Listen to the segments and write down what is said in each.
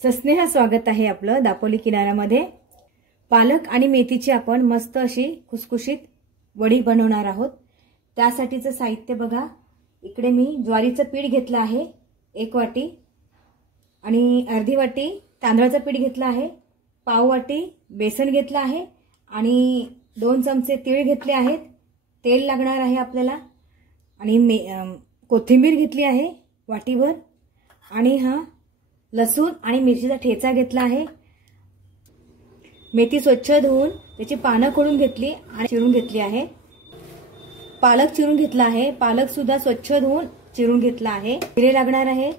सस्नेह स्वागत आहे आपलं दापोली किनाऱ्यामध्ये। पालक आणि मेथीची आपण मस्त अशी खुसखुशीत वडी बनवणार आहोत। त्यासाठीचं साहित्य बघा, इकडे मी ज्वारीचं पीठ घेतलं आहे 1 वाटी आणि अर्धी वाटी तांदळाचं पीठ घेतलं आहे, पाव वाटी बेसन घेतलं आहे आणि 2 चमचे तीळ घेतले आहेत। तेल लागणार आहे आपल्याला आणि कोथिंबीर घेतली आहे वाटीभर आणि हा लसूण आणि मिरचीचा ठेचा घेतला आहे। मेथी स्वच्छ धुवून त्याची पानं खोडून घेतली आणि चिरून घेतली आहे। पालक चिरून घेतला आहे, पालक सुद्धा स्वच्छ धुवून चिरून घेतला आहे। जिरे लागणार आहे,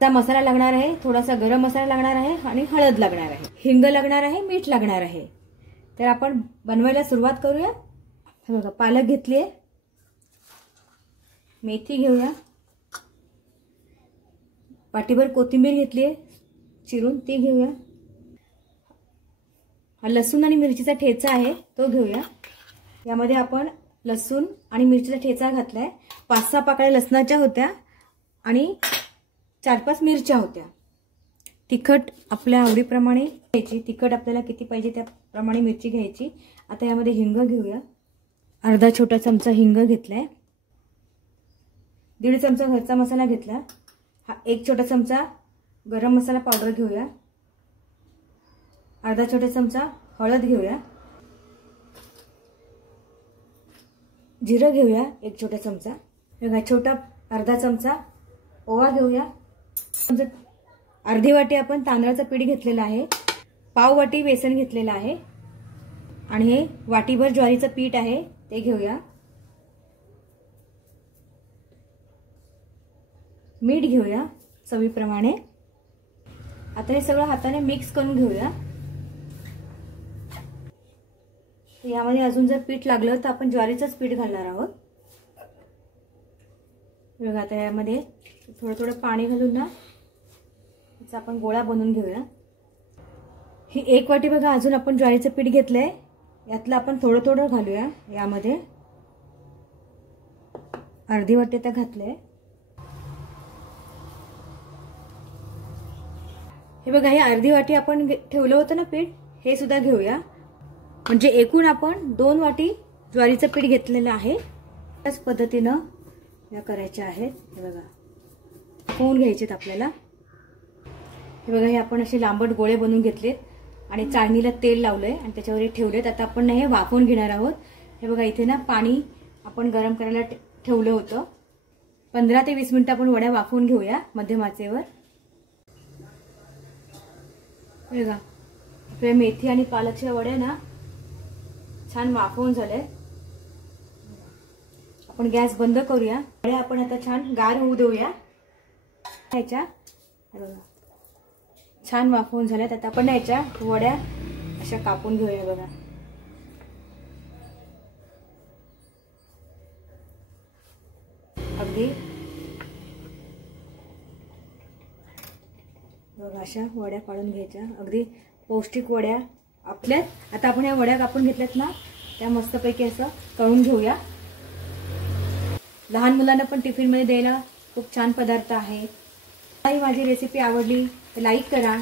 मसाला लागणार आहे, थोडासा गरम मसाला लागणार आहे आणि हळद लागणार आहे, हिंग लागणार आहे, मीठ लागणार आहे। तर आपण बनवायला सुरुवात करूया। बघा, पालक घेतलीये, मेथी घेऊया, वाटीभर कोथिंबीर घेतली आहे चिरून ती घेऊया, हा लसूण आणि मिरचीचा ठेचा आहे तो घेऊया। यामध्ये आपण लसूण आणि मिरचीचा ठेचा घातलाय। 5-6 पाकळ्या लसणाच्या होत्या आणि 4-5 मिरच्या होत्या। तिखट आपल्या आवडीप्रमाणे घ्यायची, तिखट आपल्याला किती पाहिजे त्याप्रमाणे मिरची घ्यायची। आता यामध्ये हिंग घेऊया, अर्धा छोटा चमचा हिंग घेतलाय, 1.5 चमचा घरचा मसाला घेतला, हा 1 छोटा चमचा गरम मसाला पावडर घेऊया, अर्धा छोटा चमचा हळद घेऊया, जिरं घेऊया 1 छोटा चमचा, छोटा अर्धा चमचा ओवा घेऊया, अर्धी वाटी आपण तांदळाचं पीठ घेतलेलं आहे, पाव वाटी बेसन घेतलेलं आहे आणि हे वाटीभर ज्वारीचं पीठ आहे ते घेऊया, मीठ घेऊया चवीप्रमाणे। आता हे सगळं हाताने मिक्स करून घेऊया। यामध्ये अजून जर पीठ लागलं तर आपण ज्वारीचंच पीठ घालणार आहोत। बघा, आता यामध्ये थोडं थोडं पाणी घालून ना याचा आपण गोळा बनवून घेऊया। ही 1 वाटी बघा अजून आपण ज्वारीचं पीठ घेतलंय, यातलं आपण थोडं थोडं घालूया। यामध्ये अर्धी वाटी आता घातलंय। हे बघा, हे अर्धी वाटी आपण ठेवलं होतं ना पीठ, हे सुद्धा घेऊया। म्हणजे एकूण आपण 2 वाटी ज्वारीचं पीठ घेतलेलं आहे। त्याच पद्धतीनं या करायच्या आहेत। हे बघा, होऊन घ्यायचेत आपल्याला। हे बघा, हे आपण असे लांबट गोळे बनवून घेतलेत आणि चाळणीला तेल लावलंय आणि त्याच्यावर हे ठेवलेत। आता आपण हे वाफवून घेणार आहोत। हे बघा, इथे ना पाणी आपण गरम करायला ठेवलं होतं। 15 ते 20 मिनिटं आपण वड्या वाफवून घेऊया मध्यम आचेवर। बघा, आपल्या मेथी आणि पालकच्या वड्या ना छान वाफवून झाले। आपण गॅस बंद करूया। वड्या आपण आता छान गार होऊ देऊया। ह्याच्या छान वाफवून झाल्यात। आता आपण ह्याच्या वड्या अशा कापून घेऊया। बघा, अगदी बघा अशा वड्या काढून घ्यायच्या, अगदी पौष्टिक वड्या आपल्यात। आता आपण या वड्या कापून घेतल्यात ना, त्या मस्तपैकी असं तळून घेऊया। लहान मुलांना पण टिफिन मध्ये द्यायला खूप छान पदार्थ आहे। माझी रेसिपी आवडली तर लाईक करा,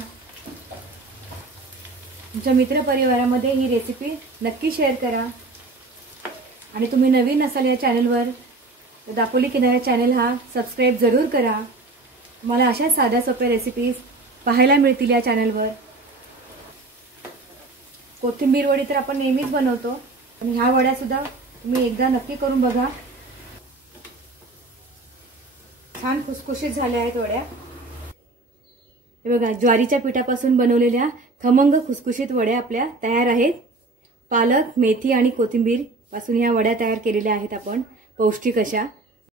तुमच्या मित्रपरिवारामध्ये ही रेसिपी नक्की शेअर करा आणि तुम्ही नवीन असाल या चॅनलवर तर दापोली किनारा चॅनल हा सबस्क्राईब जरूर करा। मला अशा साध्या सोप्या रेसिपीज पाहायला मिळतील या चॅनलवर। कोथिंबीर वडी तर आपण नेहमीच बनवतो आणि ह्या वड्या सुद्धा तुम्ही एकदा नक्की करून बघा। छान खुसखुशीत झाल्या आहेत वड्या। हे बघा, ज्वारीच्या पिठापासून बनवलेल्या खमंग खुसखुशीत वड्या आपल्या तयार आहेत। पालक, मेथी आणि कोथिंबीर पासून ह्या वड्या तयार केलेल्या आहेत आपण, पौष्टिक अशा।